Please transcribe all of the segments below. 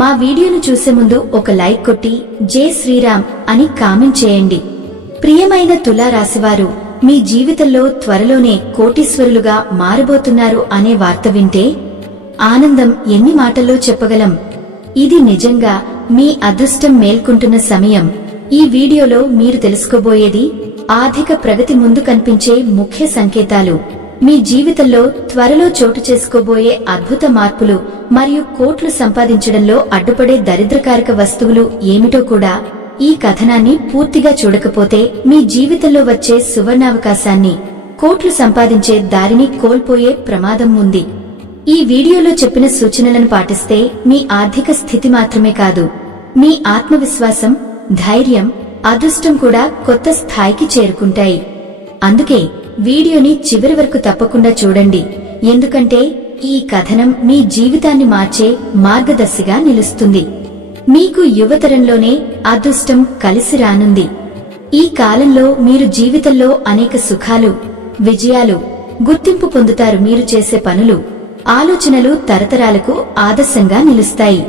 మా వీడియోను చూసే ముందు ఒక లైక్ కొట్టి జై శ్రీరామ్ అని కామెంట్ చేయండి. ప్రియమైన తులా రాశివారు మీ జీవితంలో త్వరలోనే కోటీశ్వరులుగా మారబోతున్నారు అనే వార్త వింటే ఆనందం ఎన్ని మాటల్లో చెప్పగలం. ఇది నిజంగా మీ అదృష్టం మేల్కొంటున్న సమయం. ఈ వీడియోలో మీరు తెలుసుకోబోయేది ఆర్థిక ప్రగతి ముందు కనిపించే ముఖ్య సంకేతాలు. మీ జీవితంలో త్వరలో చోటు చేసుకోబోయే అద్భుత మార్పులు మరియు కోట్లు సంపాదించడంలో అడ్డుపడే దరిద్రకారక వస్తువులు ఏమిటో కూడా ఈ కథనాన్ని పూర్తిగా చూడకపోతే మీ జీవితంలో వచ్చే సువర్ణావకాశాన్ని కోట్లు సంపాదించే దారిని కోల్పోయే ప్రమాదం ఉంది. ఈ వీడియోలో చెప్పిన సూచనలను పాటిస్తే మీ ఆర్థిక స్థితి మాత్రమే కాదు మీ ఆత్మవిశ్వాసం ధైర్యం అదృష్టం కూడా కొత్త స్థాయికి చేరుకుంటాయి. అందుకే వీడియోని చివరి వరకు తప్పకుండా చూడండి. ఎందుకంటే ఈ కథనం మీ జీవితాన్ని మార్చే మార్గదర్శిగా నిలుస్తుంది. మీకు యువతరంలోనే అదృష్టం కలిసి రానుంది. ఈ కాలంలో మీరు జీవితంలో అనేక సుఖాలు విజయాలు గుర్తింపు పొందుతారు మీరు చేసే పనులు ఆలోచనలు తరతరాలకు ఆదర్శంగా నిలుస్తాయి.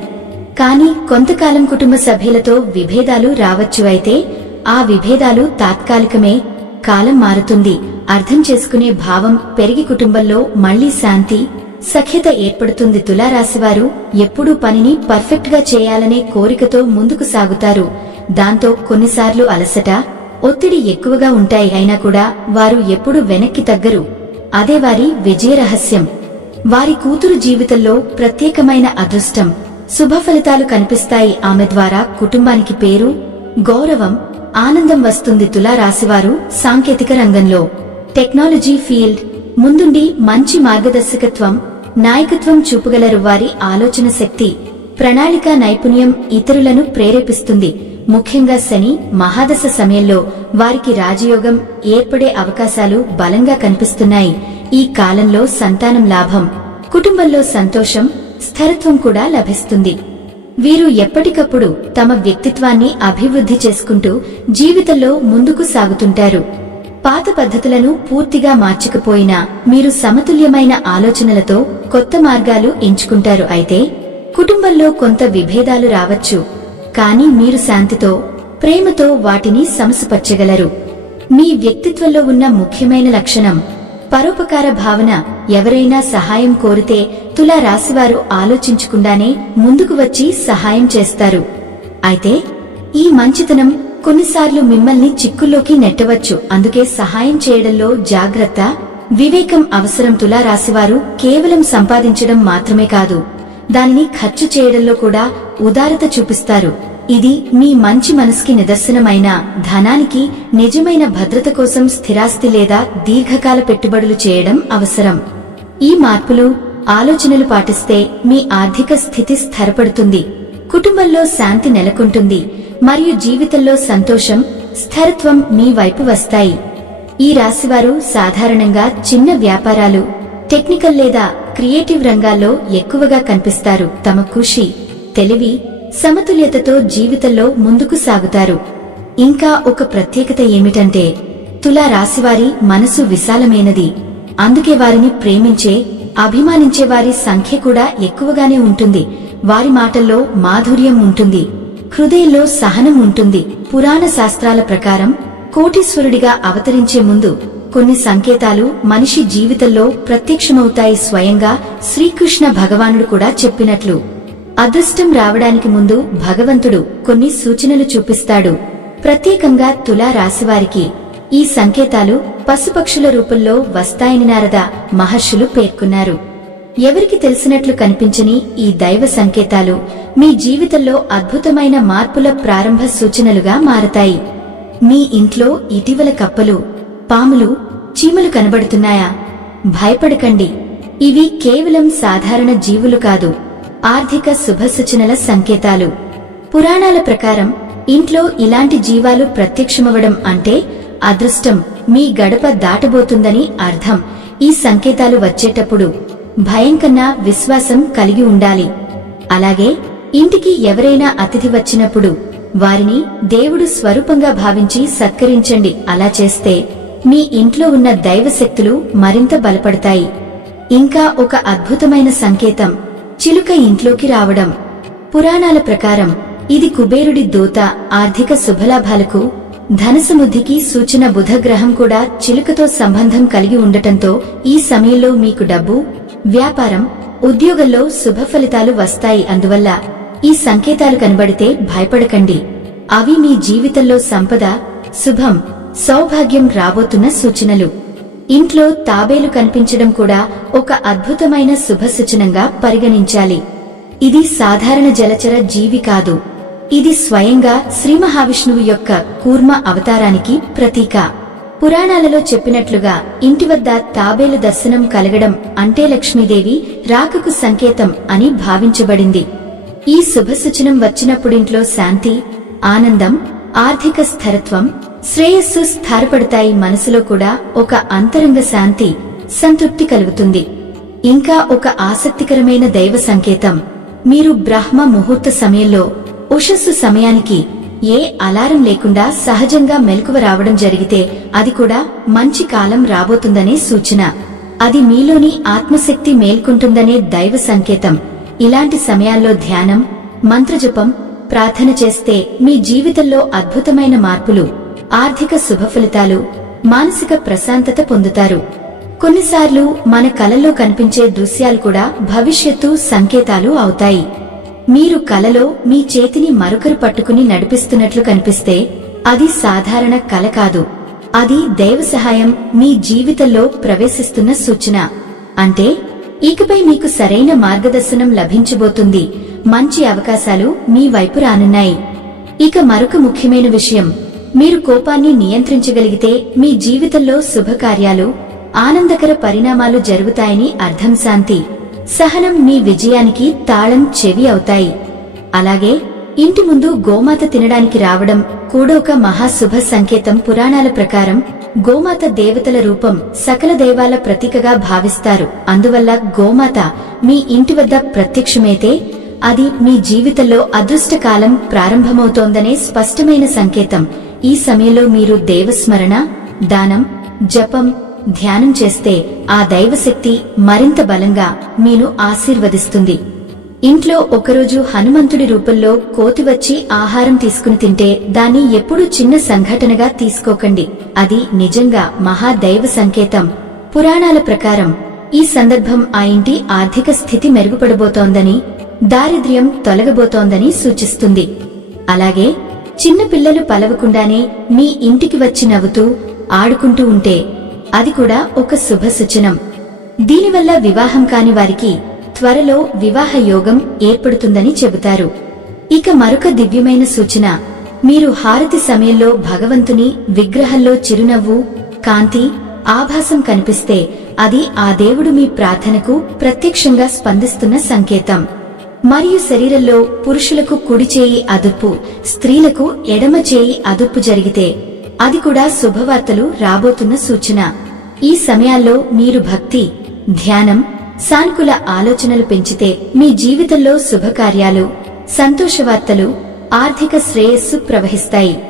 కానీ కొంతకాలం కుటుంబ సభ్యులతో విభేదాలు రావచ్చు అయితే ఆ విభేదాలు తాత్కాలికమే కాలం మారుతుంది. అర్థం చేసుకునే భావం పెరిగి కుటుంబంలో మళ్ళీ శాంతి సఖ్యత ఏర్పడుతుంది తులారాశివారు. ఎప్పుడూ పనిని పర్ఫెక్ట్గా చేయాలనే కోరికతో ముందుకు సాగుతారు. దాంతో కొన్నిసార్లు అలసట ఒత్తిడి ఎక్కువగా ఉంటాయి అయినా కూడా వారు ఎప్పుడు వెనక్కి తగ్గరు. అదే వారి విజయ రహస్యం. వారి కూతురు జీవితంలో ప్రత్యేకమైన అదృష్టం. శుభ ఫలితాలు కనిపిస్తాయి ఆమె ద్వారా కుటుంబానికి పేరు గౌరవం ఆనందం వస్తుంది తులా రాశివారు సాంకేతిక రంగంలో. టెక్నాలజీ ఫీల్డ్ ముందుండి మంచి మార్గదర్శకత్వం నాయకత్వం చూపగలరు వారి ఆలోచన శక్తి ప్రణాళిక నైపుణ్యం ఇతరులను ప్రేరేపిస్తుంది. ముఖ్యంగా శని మహాదశ సమయంలో వారికి రాజయోగం ఏర్పడే అవకాశాలు బలంగా కనిపిస్తున్నాయి. ఈ కాలంలో సంతానం లాభం కుటుంబంలో సంతోషం స్థిరత్వం కూడా లభిస్తుంది. వీరు ఎప్పటికప్పుడు తమ వ్యక్తిత్వాన్ని అభివృద్ధి చేసుకుంటూ జీవితంలో ముందుకు సాగుతుంటారు. పాత పద్ధతులను పూర్తిగా మార్చకపోయినా మీరు సమతుల్యమైన ఆలోచనలతో కొత్త మార్గాలు ఎంచుకుంటారు అయితే కుటుంబంలో కొంత విభేదాలు రావచ్చు కానీ మీరు శాంతితో ప్రేమతో వాటిని సమసుపర్చగలరు. మీ వ్యక్తిత్వంలో ఉన్న ముఖ్యమైన లక్షణం పరోపకార భావన ఎవరైనా సహాయం కోరితే తులా రాశివారు ఆలోచించకుండానే ముందుకు వచ్చి సహాయం చేస్తారు. అయితే ఈ మంచితనం కొన్నిసార్లు మిమ్మల్ని చిక్కుల్లోకి నెట్టవచ్చు. అందుకే సహాయం చేయడంలో జాగ్రత్త. వివేకం అవసరం తులారాశివారు కేవలం సంపాదించడం మాత్రమే కాదు. దానిని ఖర్చు చేయడంలో కూడా ఉదారత చూపిస్తారు. ఇది మీ మంచి మనసుకి నిదర్శనమైన ధనానికి నిజమైన భద్రత కోసం స్థిరాస్తి లేదా దీర్ఘకాల పెట్టుబడులు చేయడం అవసరం. ఈ మార్పులు ఆలోచనలు పాటిస్తే మీ ఆర్థిక స్థితి స్థిరపడుతుంది. కుటుంబంలో శాంతి నెలకొంటుంది. మరియు జీవితంలో సంతోషం స్థిరత్వం మీ వైపు వస్తాయి. ఈ రాశివారు సాధారణంగా చిన్న వ్యాపారాలు టెక్నికల్ లేదా క్రియేటివ్ రంగాల్లో ఎక్కువగా కనిపిస్తారు. తమ కృషి తెలివి సమతుల్యతతో జీవితంలో ముందుకు సాగుతారు. ఇంకా ఒక ప్రత్యేకత ఏమిటంటే తులా రాశివారి మనసు విశాలమైనది. అందుకే వారిని ప్రేమించే అభిమానించే వారి సంఖ్య కూడా ఎక్కువగానే ఉంటుంది. వారి మాటల్లో మాధుర్యం ఉంటుంది. హృదయంలో సహనం ఉంటుంది. పురాణ శాస్త్రాల ప్రకారం కోటీశ్వరుడిగా అవతరించే ముందు కొన్ని సంకేతాలు మనిషి జీవితంలో ప్రత్యక్షమవుతాయి స్వయంగా శ్రీకృష్ణ భగవానుడు కూడా చెప్పినట్లు. అదృష్టం రావడానికి ముందు భగవంతుడు కొన్ని సూచనలు చూపిస్తాడు. ప్రత్యేకంగా తులా రాశివారికి ఈ సంకేతాలు పశుపక్షుల రూపంలో వస్తాయని నారద మహర్షులు పేర్కొన్నారు. ఎవరికి తెలిసినట్లు కనిపించని ఈ దైవ సంకేతాలు మీ జీవితంలో అద్భుతమైన మార్పుల ప్రారంభ సూచనలుగా మారతాయి. మీ ఇంట్లో ఇటీవల కప్పలు పాములు చీమలు కనబడుతున్నాయా? భయపడకండి. ఇవి కేవలం సాధారణ జీవులు కాదు ఆర్థిక శుభసూచనల సంకేతాలు. పురాణాల ప్రకారం ఇంట్లో ఇలాంటి జీవాలు ప్రత్యక్షమవడం అంటే అదృష్టం మీ గడప దాటబోతుందని అర్థం ఈ సంకేతాలు వచ్చేటప్పుడు. భయం కన్నా విశ్వాసం కలిగి ఉండాలి. అలాగే ఇంటికి ఎవరైనా అతిథి వచ్చినప్పుడు వారిని దేవుడు స్వరూపంగా భావించి సత్కరించండి. అలా చేస్తే మీ ఇంట్లో ఉన్న దైవశక్తులు మరింత బలపడతాయి. ఇంకా ఒక అద్భుతమైన సంకేతం చిలుక ఇంట్లోకి రావడం. పురాణాల ప్రకారం ఇది కుబేరుడి దూత ఆర్థిక శుభలాభాలకు ధనసముద్ధికి సూచన బుధగ్రహం కూడా చిలుకతో సంబంధం కలిగి ఉండటంతో ఈ సమయంలో మీకు డబ్బు వ్యాపారం ఉద్యోగంలో శుభ ఫలితాలు వస్తాయి. అందువల్ల ఈ సంకేతాలు కనబడితే భయపడకండి. అవి మీ జీవితంలో సంపద శుభం సౌభాగ్యం రాబోతున్న సూచనలు. ఇంట్లో తాబేలు కనిపించడం కూడా ఒక అద్భుతమైన శుభ సూచనంగా పరిగణించాలి. ఇది సాధారణ జలచర జీవి కాదు. ఇది స్వయంగా శ్రీ మహావిష్ణువు యొక్క కూర్మ అవతారానికి ప్రతీక. పురాణాలలో చెప్పినట్లుగా ఇంటి వద్ద తాబేలు దర్శనం కలగడం అంటే లక్ష్మీదేవి రాకకు సంకేతం అని భావించబడింది. ఈ శుభసూచనం వచ్చినప్పుడింట్లో శాంతి ఆనందం ఆర్థిక స్థిరత్వం శ్రేయస్సు స్థారపడతాయి మనసులో కూడా ఒక అంతరంగ శాంతి సంతృప్తి కలుగుతుంది. ఇంకా ఒక ఆసక్తికరమైన దైవ సంకేతం మీరు బ్రహ్మ ముహూర్త సమయంలో ఉషస్సు సమయానికి ఏ అలారం లేకుండా సహజంగా మెలకువ రావడం జరిగితే అది కూడా మంచి కాలం రాబోతుందనే సూచన. అది మీలోని ఆత్మశక్తి మేల్కొంటుందనే దైవ సంకేతం. ఇలాంటి సమయాల్లో ధ్యానం మంత్రజపం ప్రార్థన చేస్తే మీ జీవితంలో అద్భుతమైన మార్పులు ఆర్థిక శుభ ఫలితాలు మానసిక ప్రశాంతత పొందుతారు. కొన్నిసార్లు మన కలలో కనిపించే దృశ్యాలు కూడా భవిష్యత్తు సంకేతాలు అవుతాయి. మీరు కలలో మీ చేతిని మరొకరు పట్టుకుని నడిపిస్తున్నట్లు కనిపిస్తే అది సాధారణ కల కాదు. అది దైవ సహాయం మీ జీవితంలో ప్రవేశిస్తున్న సూచన. అంటే ఇకపై మీకు సరైన మార్గదర్శనం లభించబోతుంది. మంచి అవకాశాలు మీ వైపు రానున్నాయి. ఇక మరొక ముఖ్యమైన విషయం. మీరు కోపాన్ని నియంత్రించగలిగితే మీ జీవితంలో శుభకార్యాలు ఆనందకర పరిణామాలు జరుగుతాయని అర్థం శాంతి. సహనం మీ విజయానికి తాళం చెవి అవుతాయి. అలాగే ఇంటి ముందు గోమాత తినడానికి రావడం కూడా ఒక మహాశుభ సంకేతం. పురాణాల ప్రకారం గోమాత దేవతల రూపం సకల దైవాల ప్రతీకగా భావిస్తారు. అందువల్ల గోమాత మీ ఇంటి వద్ద ప్రత్యక్షమైతే అది మీ జీవితంలో అదృష్టకాలం ప్రారంభమవుతోందనే స్పష్టమైన సంకేతం. ఈ సమయంలో మీరు దేవస్మరణ దానం జపం ధ్యానం చేస్తే ఆ దైవశక్తి మరింత బలంగా మీను ఆశీర్వదిస్తుంది. ఇంట్లో ఒకరోజు హనుమంతుడి రూపంలో కోతి వచ్చి ఆహారం తీసుకుని తింటే దాన్ని ఎప్పుడూ చిన్న సంఘటనగా తీసుకోకండి. అది నిజంగా మహాదైవ సంకేతం. పురాణాల ప్రకారం ఈ సందర్భం ఆ ఇంటి ఆర్థిక స్థితి మెరుగుపడబోతోందని దారిద్ర్యం తొలగబోతోందని సూచిస్తుంది. అలాగే చిన్న పిల్లలు పలవకుండానే మీ ఇంటికి వచ్చి నవ్వుతూ ఆడుకుంటూ ఉంటే అది కూడా ఒక శుభ సూచనం. దీనివల్ల వివాహం కాని వారికి త్వరలో వివాహ యోగం ఏర్పడుతుందని చెబుతారు. ఇక మరొక దివ్యమైన సూచన మీరు హారతి సమయంలో భగవంతుని విగ్రహంలో చిరునవ్వు కాంతి ఆభాసం కనిపిస్తే అది ఆ దేవుడు మీ ప్రార్థనకు ప్రత్యక్షంగా స్పందిస్తున్న సంకేతం. మరియు శరీరంలో పురుషులకు కుడి చేయి అదుపు స్త్రీలకు ఎడమ చేయి అదుపు జరిగితే అది కూడా శుభవార్తలు రాబోతున్న సూచన. ఈ సమయాల్లో మీరు భక్తి ధ్యానం సానుకూల ఆలోచనలు పెంచితే మీ జీవితంలో శుభకార్యాలు సంతోషవార్తలు ఆర్థిక శ్రేయస్సు ప్రవహిస్తాయి.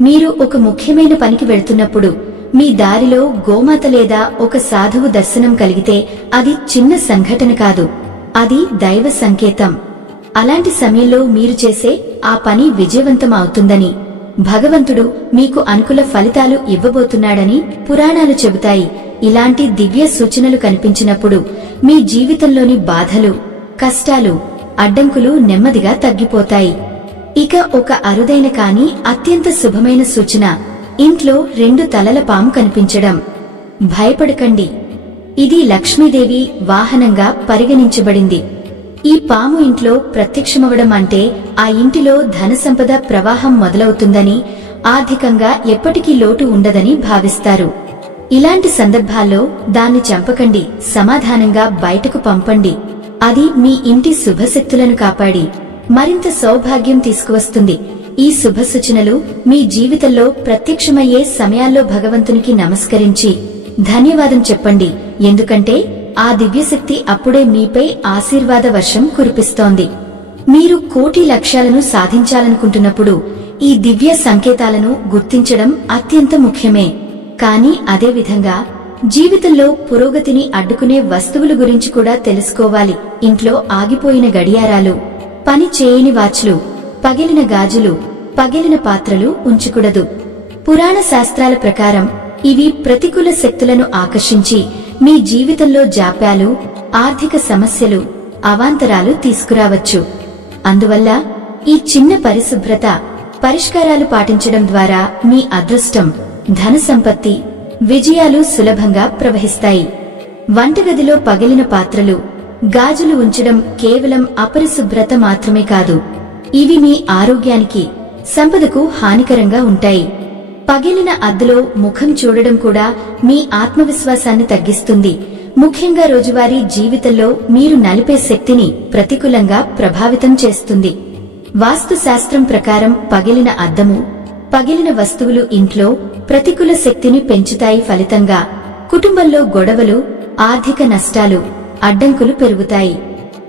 మీరు ఒక ముఖ్యమైన పనికి వెళ్తున్నప్పుడు మీ దారిలో గోమాత లేదా ఒక సాధువు దర్శనం కలిగితే అది చిన్న సంఘటన కాదు అది దైవ సంకేతం. అలాంటి సమయంలో మీరు చేసే ఆ పని విజయవంతం అవుతుందని భగవంతుడు మీకు అనుకూల ఫలితాలు ఇవ్వబోతున్నాడని పురాణాలు చెబుతాయి. ఇలాంటి దివ్య సూచనలు కనిపించినప్పుడు మీ జీవితంలోని బాధలు కష్టాలు అడ్డంకులు నెమ్మదిగా తగ్గిపోతాయి. ఇక ఒక అరుదైన కాని అత్యంత శుభమైన సూచన ఇంట్లో రెండు తలల పాము కనిపించడం. భయపడకండి. ఇది లక్ష్మీదేవి వాహనంగా పరిగణించబడింది. ఈ పాము ఇంట్లో ప్రత్యక్షమవడం అంటే ఆ ఇంటిలో ధన సంపద ప్రవాహం మొదలవుతుందని ఆర్థికంగా ఎప్పటికీ లోటు ఉండదని భావిస్తారు. ఇలాంటి సందర్భాల్లో దాన్ని చంపకండి సమాధానంగా బయటకు పంపండి. అది మీ ఇంటి శుభశక్తులను కాపాడి మరింత సౌభాగ్యం తీసుకువస్తుంది. ఈ శుభ సూచనలు మీ జీవితంలో ప్రత్యక్షమయ్యే సమయాల్లో భగవంతునికి నమస్కరించి ధన్యవాదం చెప్పండి. ఎందుకంటే ఆ దివ్యశక్తి అప్పుడే మీపై ఆశీర్వాద వర్షం కురిపిస్తోంది. మీరు కోటి లక్ష్యాలను సాధించాలనుకుంటున్నప్పుడు ఈ దివ్య సంకేతాలను గుర్తించడం అత్యంత ముఖ్యమే. కానీ అదేవిధంగా జీవితంలో పురోగతిని అడ్డుకునే వస్తువుల గురించి కూడా తెలుసుకోవాలి. ఇంట్లో ఆగిపోయిన గడియారాలు పని చేయని వాచ్లు పగిలిన గాజులు పగిలిన పాత్రలు ఉంచకూడదు. పురాణ శాస్త్రాల ప్రకారం ఇవి ప్రతికూల శక్తులను ఆకర్షించి మీ జీవితంలో జాప్యాలు ఆర్థిక సమస్యలు అవాంతరాలు తీసుకురావచ్చు. అందువల్ల ఈ చిన్న పరిశుభ్రత పరిష్కారాలు పాటించడం ద్వారా మీ అదృష్టం ధన సంపత్తి విజయాలు సులభంగా ప్రవహిస్తాయి. వంటగదిలో పగిలిన పాత్రలు గాజులు ఉంచడం కేవలం అపరిశుభ్రత మాత్రమే కాదు. ఇవి మీ ఆరోగ్యానికి సంపదకు హానికరంగా ఉంటాయి. పగిలిన అద్దులో ముఖం చూడడం కూడా మీ ఆత్మవిశ్వాసాన్ని తగ్గిస్తుంది. ముఖ్యంగా రోజువారీ జీవితంలో మీరు నలిపే శక్తిని ప్రతికూలంగా ప్రభావితం చేస్తుంది. వాస్తుశాస్త్రం ప్రకారం పగిలిన అద్దము పగిలిన వస్తువులు ఇంట్లో ప్రతికూల శక్తిని పెంచుతాయి ఫలితంగా. కుటుంబంలో గొడవలు ఆర్థిక నష్టాలు అడ్డంకులు పెరుగుతాయి.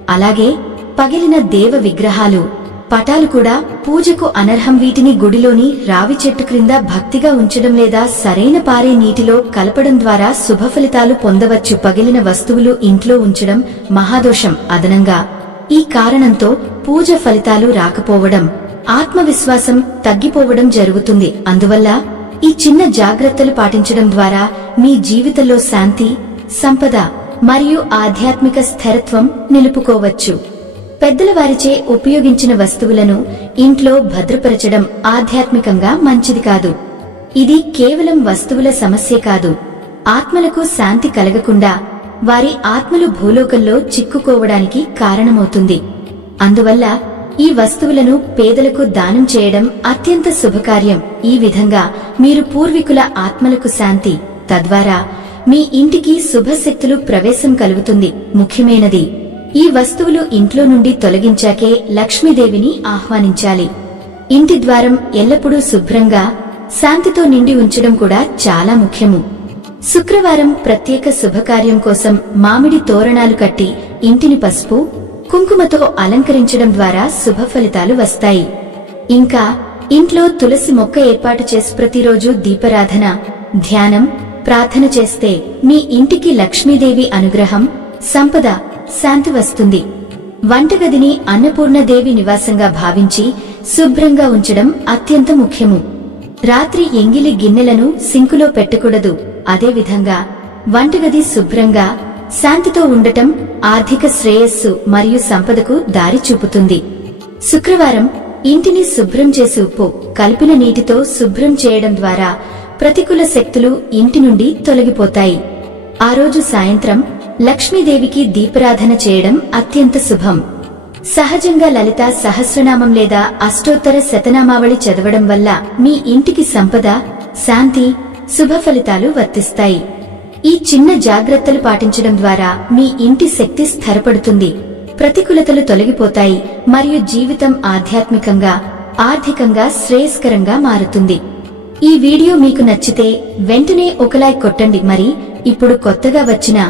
అలాగే పగిలిన దేవ విగ్రహాలు పటాలు కూడా పూజకు అనర్హం వీటిని గుడిలోని రావి చెట్టు క్రింద భక్తిగా ఉంచడం లేదా సరైన పారే నీటిలో కలపడం ద్వారా శుభ ఫలితాలు పొందవచ్చు. పగిలిన వస్తువులు ఇంట్లో ఉంచడం మహాదోషం. అదనంగా ఈ కారణంతో పూజ ఫలితాలు రాకపోవడం ఆత్మవిశ్వాసం తగ్గిపోవడం జరుగుతుంది. అందువల్ల ఈ చిన్న జాగ్రత్తలు పాటించడం ద్వారా మీ జీవితంలో శాంతి సంపద మరియు ఆధ్యాత్మిక స్థిరత్వం నిలుపుకోవచ్చు. పెద్దల వారిచే ఉపయోగించిన వస్తువులను ఇంట్లో భద్రపరచడం ఆధ్యాత్మికంగా మంచిది కాదు. ఇది కేవలం వస్తువుల సమస్య కాదు. ఆత్మలకు శాంతి కలగకుండా వారి ఆత్మలు భూలోకంలో చిక్కుకోవడానికి కారణమవుతుంది. అందువల్ల ఈ వస్తువులను పేదలకు దానం చేయడం అత్యంత శుభకార్యం. ఈ విధంగా మీరు పూర్వీకుల ఆత్మలకు శాంతి తద్వారా మీ ఇంటికి శుభశక్తులు ప్రవేశం కలుగుతుంది. ముఖ్యమైనది ఈ వస్తువులు ఇంట్లో నుండి తొలగించాకే లక్ష్మీదేవిని ఆహ్వానించాలి. ఇంటి ద్వారం ఎల్లప్పుడూ శుభ్రంగా శాంతితో నిండి ఉంచడం కూడా చాలా ముఖ్యము. శుక్రవారం ప్రత్యేక శుభకార్యం కోసం మామిడి తోరణాలు కట్టి ఇంటిని పసుపు కుంకుమతో అలంకరించడం ద్వారా శుభ ఫలితాలు వస్తాయి. ఇంకా ఇంట్లో తులసి మొక్క ఏర్పాటు చేసి ప్రతిరోజు దీపారాధన ధ్యానం ప్రార్థన చేస్తే మీ ఇంటికి లక్ష్మీదేవి అనుగ్రహం సంపద శాంతి వస్తుంది. వంటగదిని అన్నపూర్ణదేవి నివాసంగా భావించి శుభ్రంగా ఉంచడం అత్యంత ముఖ్యము. రాత్రి ఎంగిలి గిన్నెలను సింకులో పెట్టకూడదు. అదేవిధంగా వంటగది శుభ్రంగా శాంతితో ఉండటం ఆర్థిక శ్రేయస్సు మరియు సంపదకు దారి చూపుతుంది. శుక్రవారం ఇంటిని శుభ్రం చేసి ఉప్పు కలిపిన నీటితో శుభ్రం చేయడం ద్వారా ప్రతికూల శక్తులు ఇంటి నుండి తొలగిపోతాయి. ఆ రోజు సాయంత్రం లక్ష్మీదేవికి దీపారాధన చేయడం అత్యంత శుభం. సహజంగా లలిత సహస్రనామం లేదా అష్టోత్తర శతనామావళి చదవడం వల్ల మీ ఇంటికి సంపద శాంతి శుభ ఫలితాలు వర్తిస్తాయి. ఈ చిన్న జాగ్రత్తలు పాటించడం ద్వారా మీ ఇంటి శక్తి స్థిరపడుతుంది. ప్రతికూలతలు తొలగిపోతాయి మరియు జీవితం ఆధ్యాత్మికంగా ఆర్థికంగా శ్రేయస్కరంగా మారుతుంది. ఈ వీడియో మీకు నచ్చితే వెంటనే ఒక లైక్ కొట్టండి. మరి ఇప్పుడు కొత్తగా వచ్చిన